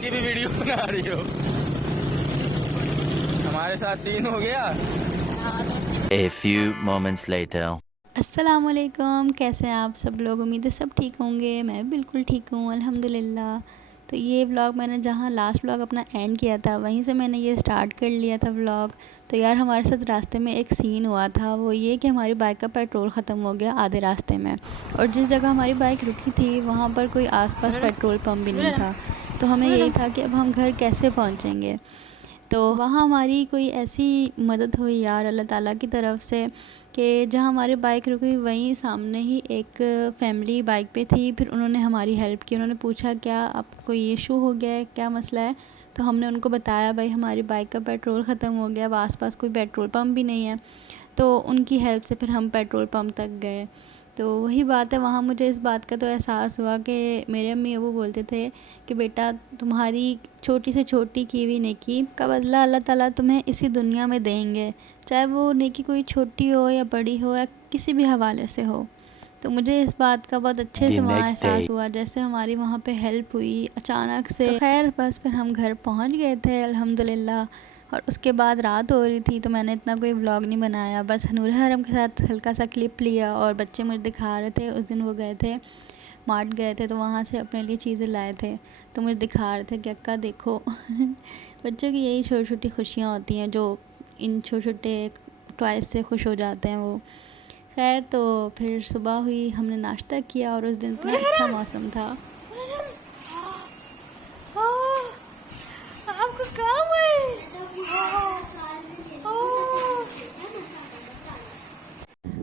इसकी भी वीडियो बना रही हो? हमारे साथ सीन हो गया। A few moments later. अस्सलामुअलैकुम, कैसे हैं आप सब लोग। उम्मीद है सब ठीक होंगे। मैं भी बिल्कुल ठीक हूँ अल्हम्दुलिल्लाह। तो ये व्लॉग मैंने जहाँ लास्ट व्लॉग अपना एंड किया था वहीं से मैंने ये स्टार्ट कर लिया था व्लॉग। तो यार हमारे साथ रास्ते में एक सीन हुआ था, वो ये कि हमारी बाइक का पेट्रोल ख़त्म हो गया आधे रास्ते में। और जिस जगह हमारी बाइक रुकी थी वहाँ पर कोई आसपास पेट्रोल पंप भी नहीं था। तो हमें यही था कि अब हम घर कैसे पहुँचेंगे। तो वहाँ हमारी कोई ऐसी मदद हुई यार अल्लाह ताला की तरफ से कि जहाँ हमारी बाइक रुकी वहीं सामने ही एक फैमिली बाइक पे थी। फिर उन्होंने हमारी हेल्प की। उन्होंने पूछा क्या आपको कोई इशू हो गया है, क्या मसला है। तो हमने उनको बताया भाई हमारी बाइक का पेट्रोल ख़त्म हो गया, अब आसपास कोई पेट्रोल पंप भी नहीं है। तो उनकी हेल्प से फिर हम पेट्रोल पंप तक गए। तो वही बात है, वहाँ मुझे इस बात का तो एहसास हुआ कि मेरे अम्मी अबू बोलते थे कि बेटा तुम्हारी छोटी से छोटी की हुई नेकी का बदला अल्लाह ताला तुम्हें इसी दुनिया में देंगे, चाहे वो नेकी कोई छोटी हो या बड़ी हो या किसी भी हवाले से हो। तो मुझे इस बात का बहुत अच्छे The से वहाँ next day. एहसास हुआ जैसे हमारी वहाँ पे हेल्प हुई अचानक से। तो खैर बस फिर हम घर पहुँच गए थे अल्हम्दुलिल्लाह। और उसके बाद रात हो रही थी तो मैंने इतना कोई व्लॉग नहीं बनाया, बस नूर हरम के साथ हल्का सा क्लिप लिया। और बच्चे मुझे दिखा रहे थे, उस दिन वो गए थे मार्ट गए थे तो वहाँ से अपने लिए चीज़ें लाए थे। तो मुझे दिखा रहे थे कि अक्का देखो बच्चों की यही छोटी छोटी खुशियाँ होती हैं जो इन छोटे छोटे टॉयज़ से खुश हो जाते हैं वो। खैर तो फिर सुबह हुई, हमने नाश्ता किया और उस दिन इतना अच्छा मौसम था। आपको काम है?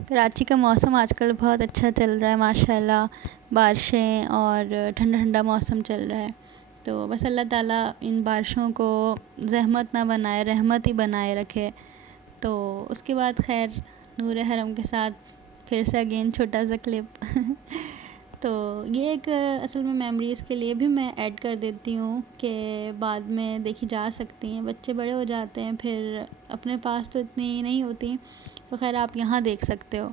कराची का मौसम आजकल बहुत अच्छा चल रहा है माशाल्लाह, बारिशें और ठंडा ठंडा मौसम चल रहा है। तो बस अल्लाह ताला इन बारिशों को ज़हमत ना बनाए, रहमत ही बनाए रखे। तो उसके बाद खैर नूर हरम के साथ फिर से अगेन छोटा सा क्लिप तो ये एक असल में मेमोरीज़ के लिए भी मैं ऐड कर देती हूँ कि बाद में देखी जा सकती हैं। बच्चे बड़े हो जाते हैं फिर अपने पास तो इतनी नहीं होती, तो खैर आप यहाँ देख सकते हो।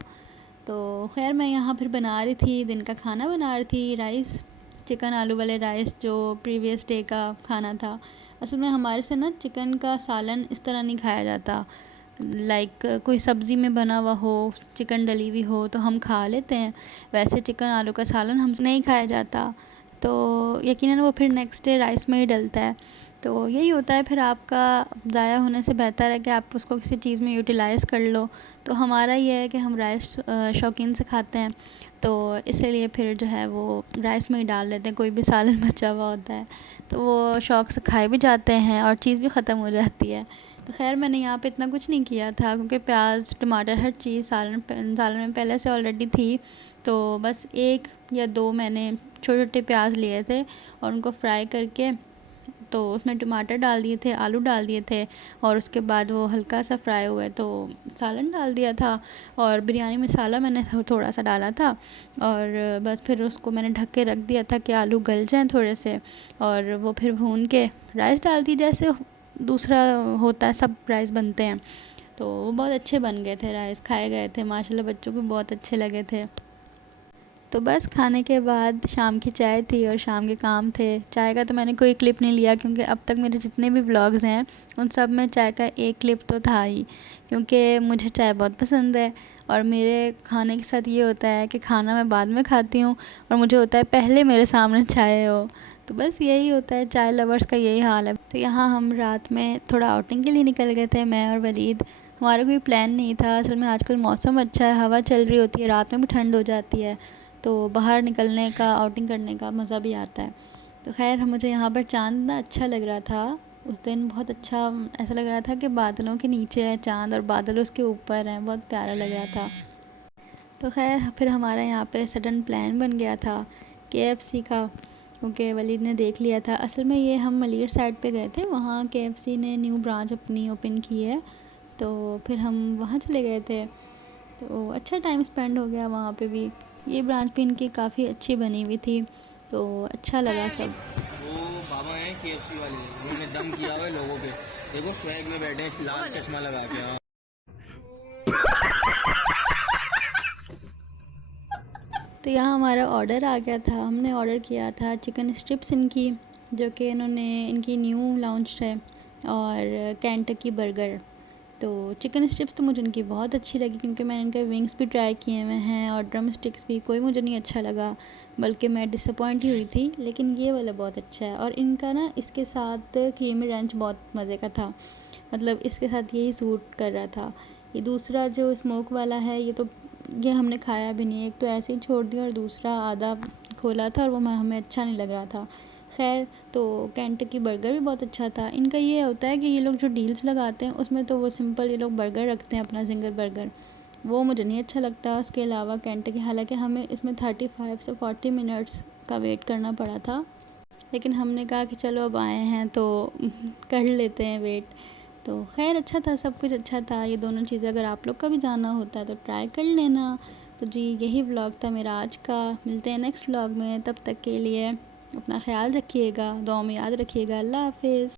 तो खैर मैं यहाँ फिर बना रही थी, दिन का खाना बना रही थी, राइस, चिकन आलू वाले राइस जो प्रीवियस डे का खाना था। असल में हमारे से ना चिकन का सालन इस तरह नहीं खाया जाता, लाइक कोई सब्ज़ी में बना हुआ हो, चिकन डली हुई हो तो हम खा लेते हैं, वैसे चिकन आलू का सालन हमसे नहीं खाया जाता। तो यकीनन वो फिर नेक्स्ट डे राइस में ही डलता है। तो यही होता है, फिर आपका ज़ाया होने से बेहतर है कि आप उसको किसी चीज़ में यूटिलाइज़ कर लो। तो हमारा ये है कि हम राइस शौकीन से खाते हैं, तो इसीलिए फिर जो है वो राइस में ही डाल लेते हैं। कोई भी सालन बचा हुआ होता है तो वो शौक़ से खाए भी जाते हैं और चीज़ भी ख़त्म हो जाती है। तो खैर मैंने यहाँ पे इतना कुछ नहीं किया था क्योंकि प्याज टमाटर हर चीज़ सालन में पहले से ऑलरेडी थी। तो बस एक या दो मैंने छोटे छोटे प्याज लिए थे और उनको फ्राई करके तो उसमें टमाटर डाल दिए थे, आलू डाल दिए थे और उसके बाद वो हल्का सा फ्राई हुआ तो सालन डाल दिया था। और बिरयानी मसाला मैंने थोड़ा सा डाला था और बस फिर उसको मैंने ढक के रख दिया था कि आलू गल जाएं थोड़े से। और वो फिर भून के राइस डाल दी जैसे दूसरा होता है सब राइस बनते हैं। तो वो बहुत अच्छे बन गए थे, राइस खाए गए थे माशाल्लाह, बच्चों को बहुत अच्छे लगे थे। तो बस खाने के बाद शाम की चाय थी और शाम के काम थे। चाय का तो मैंने कोई क्लिप नहीं लिया क्योंकि अब तक मेरे जितने भी व्लॉग्स हैं उन सब में चाय का एक क्लिप तो था ही, क्योंकि मुझे चाय बहुत पसंद है। और मेरे खाने के साथ ये होता है कि खाना मैं बाद में खाती हूँ और मुझे होता है पहले मेरे सामने चाय हो। तो बस यही होता है, चाय लवर्स का यही हाल है। तो यहाँ हम रात में थोड़ा आउटिंग के लिए निकल गए थे, मैं और वलीद। हमारा कोई प्लान नहीं था, असल में आजकल मौसम अच्छा है, हवा चल रही होती है, रात में भी ठंड हो जाती है तो बाहर निकलने का, आउटिंग करने का मज़ा भी आता है। तो खैर मुझे यहाँ पर चाँद ना अच्छा लग रहा था उस दिन, बहुत अच्छा ऐसा लग रहा था कि बादलों के नीचे है चाँद और बादल उसके ऊपर हैं, बहुत प्यारा लग रहा था। तो खैर फिर हमारा यहाँ पे सडन प्लान बन गया था KFC का, क्योंकि वलीद ने देख लिया था। असल में ये हम मलिर साइड पे गए थे, वहाँ KFC ने न्यू ब्रांच अपनी ओपन की है, तो फिर हम वहाँ चले गए थे। तो अच्छा टाइम स्पेंड हो गया वहाँ पे भी। ये ब्रांच भी इनकी काफ़ी अच्छी बनी हुई थी तो अच्छा लगा सब। वो बाबा हैं KFC वाले, उन्होंने दम किया हुआ है लोगों पे। देखो स्वैग में बैठे हैं, लाल चश्मा लगा के। हाँ। तो यहाँ हमारा ऑर्डर आ गया था, हमने ऑर्डर किया था चिकन स्ट्रिप्स इनकी। जो कि इन्होंने इनकी न्यू लॉन्च है, और केंटकी बर्गर। तो चिकन स्ट्रिप्स तो मुझे इनकी बहुत अच्छी लगी, क्योंकि मैंने इनके विंग्स भी ट्राई किए हुए हैं और ड्रम स्टिक्स भी, कोई मुझे नहीं अच्छा लगा, बल्कि मैं डिसअपॉइंट ही हुई थी। लेकिन ये वाला बहुत अच्छा है, और इनका ना इसके साथ क्रीमी रंच बहुत मज़े का था, मतलब इसके साथ यही सूट कर रहा था। ये दूसरा जो स्मोक वाला है, ये हमने खाया भी नहीं, एक तो ऐसे ही छोड़ दिया और दूसरा आधा खोला था और वो हमें अच्छा नहीं लग रहा था। खैर, तो केंटकी बर्गर भी बहुत अच्छा था। इनका ये होता है कि ये लोग जो डील्स लगाते हैं उसमें तो वो सिंपल ये लोग बर्गर रखते हैं, अपना सिंगल बर्गर, वो मुझे नहीं अच्छा लगता। उसके अलावा केंटकी, हालांकि हमें इसमें 35 से 40 मिनट्स का वेट करना पड़ा था, लेकिन हमने कहा कि चलो अब आए हैं तो कर लेते हैं वेट। तो खैर अच्छा था, सब कुछ अच्छा था। ये दोनों चीज़ें अगर आप लोग का भी जाना होता है तो ट्राई कर लेना। तो जी, यही व्लॉग था मेरा आज का। मिलते हैं नेक्स्ट व्लॉग में, तब तक के लिए अपना ख्याल रखिएगा, दुआ में याद रखिएगा। अल्लाह हाफिज़।